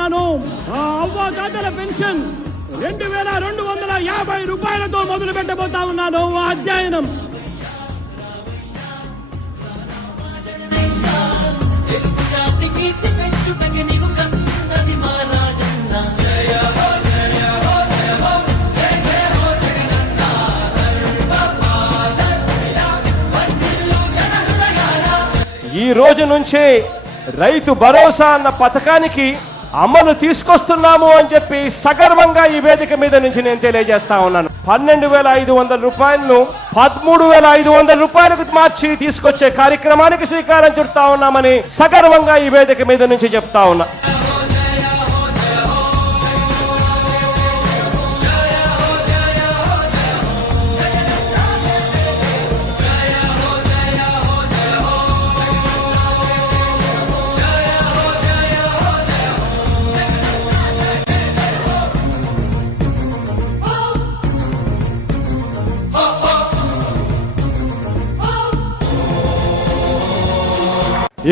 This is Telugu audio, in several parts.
ఉన్నాను. ఆ అవ్వాతాతల పెన్షన్ 2250 రూపాయలతో మొదలు పెట్టబోతా ఉన్నాను అధ్యయనం. ఈ రోజు నుంచి రైతు భరోసా అన్న పథకానికి అమలు తీసుకొస్తున్నాము అని చెప్పి సగర్వంగా ఈ వేదిక మీద నుంచి నేను తెలియజేస్తా ఉన్నాను. 12,500 రూపాయలను 13,500 రూపాయలకు మార్చి తీసుకొచ్చే కార్యక్రమానికి శ్రీకారం చుడతా ఉన్నామని సగర్వంగా ఈ వేదిక మీద నుంచి చెప్తా ఉన్నా.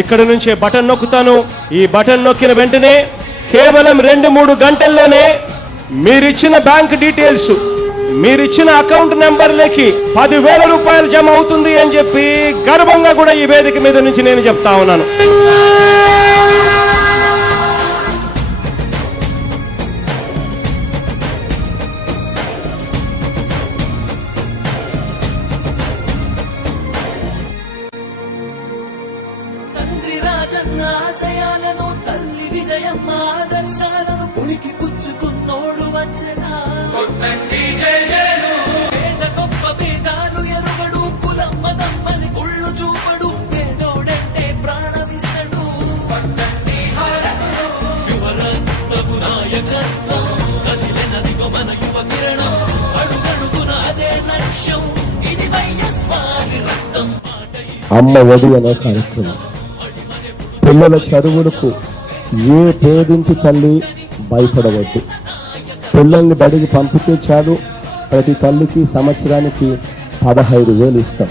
ఇక్కడ నుంచే బటన్ నొక్కుతాను. ఈ బటన్ నొక్కిన వెంటనే కేవలం 2-3 గంటల్లోనే మీరిచ్చిన బ్యాంక్ డీటెయిల్స్, మీరిచ్చిన అకౌంట్ నెంబర్లకి 10,000 రూపాయలు జమ అవుతుంది అని చెప్పి గర్వంగా కూడా ఈ వేదిక మీద నుంచి నేను చెప్తా ఉన్నాను. ఆశయాలను తల్లి విజయమ్మ ఆదర్శాలను పులికి పుచ్చుకున్నోడు వచ్చనా. పేద గొప్ప భేదాలు ఎరుగడు, కులమ్మ దమ్మని కుళ్ళు చూపడు, పేదోడంటే ప్రాణమిస్తడు. యువరత్నపు నాయకత్వం కదిలినదిగో మన యువ కిరణం, అడుగడుగున అదే లక్ష్యం, ఇది వైఎస్ఆర్ రక్తం. అమ్మ ఒడి అనే కార్యక్రమం పిల్లల చదువులకు ఏ పేదింటి తల్లి భయపడవద్దు. పిల్లల్ని బడికి పంపితే చాలు, ప్రతి తల్లికి సంవత్సరానికి 15,000 ఇస్తాం.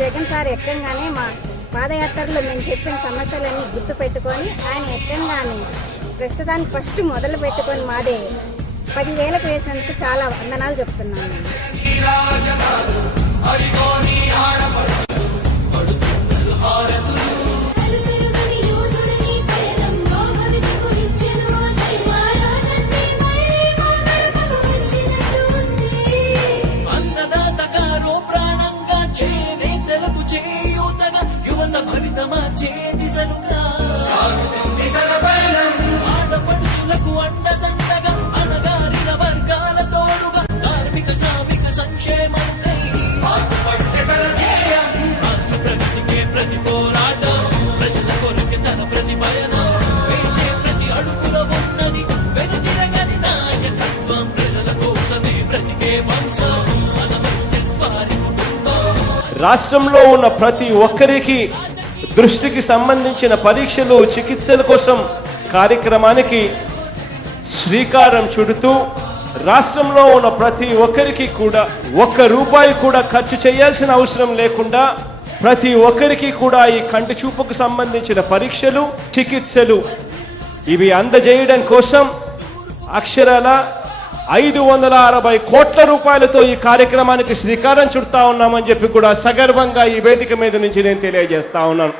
జగన్ సార్ ఎక్కంగానే మా పాదయాత్రలో మేము చెప్పిన సమస్యలన్నీ గుర్తు పెట్టుకొని ఆయన ఎక్కంగానే ప్రస్తుతానికి ఫస్ట్ మొదలు పెట్టుకొని మాదే 10,000కు వేసినందుకు చాలా వందనాలు చెప్తున్నాను. ఆడపడుచులకు అండదండగా అణగారిన వర్గాల తోడుగా కార్మిక శ్రామిక సంక్షేమంకై రాష్ట్ర ప్రగతికే ప్రతి పోరాటం, ప్రజల కొరకు తన ప్రతి పయనం, వేసే ప్రతి అడుగులో ఉన్నది వెనుతిరగని నాయకత్వం, ప్రజల కోసమే బ్రతికే వంశం మన వైఎస్ఆర్ కుటుంబం. రాష్ట్రంలో ఉన్న ప్రతి ఒక్కరికి దృష్టికి సంబంధించిన పరీక్షలు, చికిత్సల కోసం కార్యక్రమానికి శ్రీకారం చుడుతూ రాష్ట్రంలో ఉన్న ప్రతి ఒక్కరికి కూడా ₹1 కూడా ఖర్చు చేయాల్సిన అవసరం లేకుండా ప్రతి ఒక్కరికి కూడా ఈ కంటి చూపుకు సంబంధించిన పరీక్షలు, చికిత్సలు ఇవి అందజేయడం కోసం అక్షరాల 560 కోట్ల రూపాయలతో ఈ కార్యక్రమానికి శ్రీకారం చుడతా ఉన్నామని చెప్పి కూడా సగర్వంగా ఈ వేదిక మీద నుంచి నేను తెలియజేస్తా ఉన్నాను.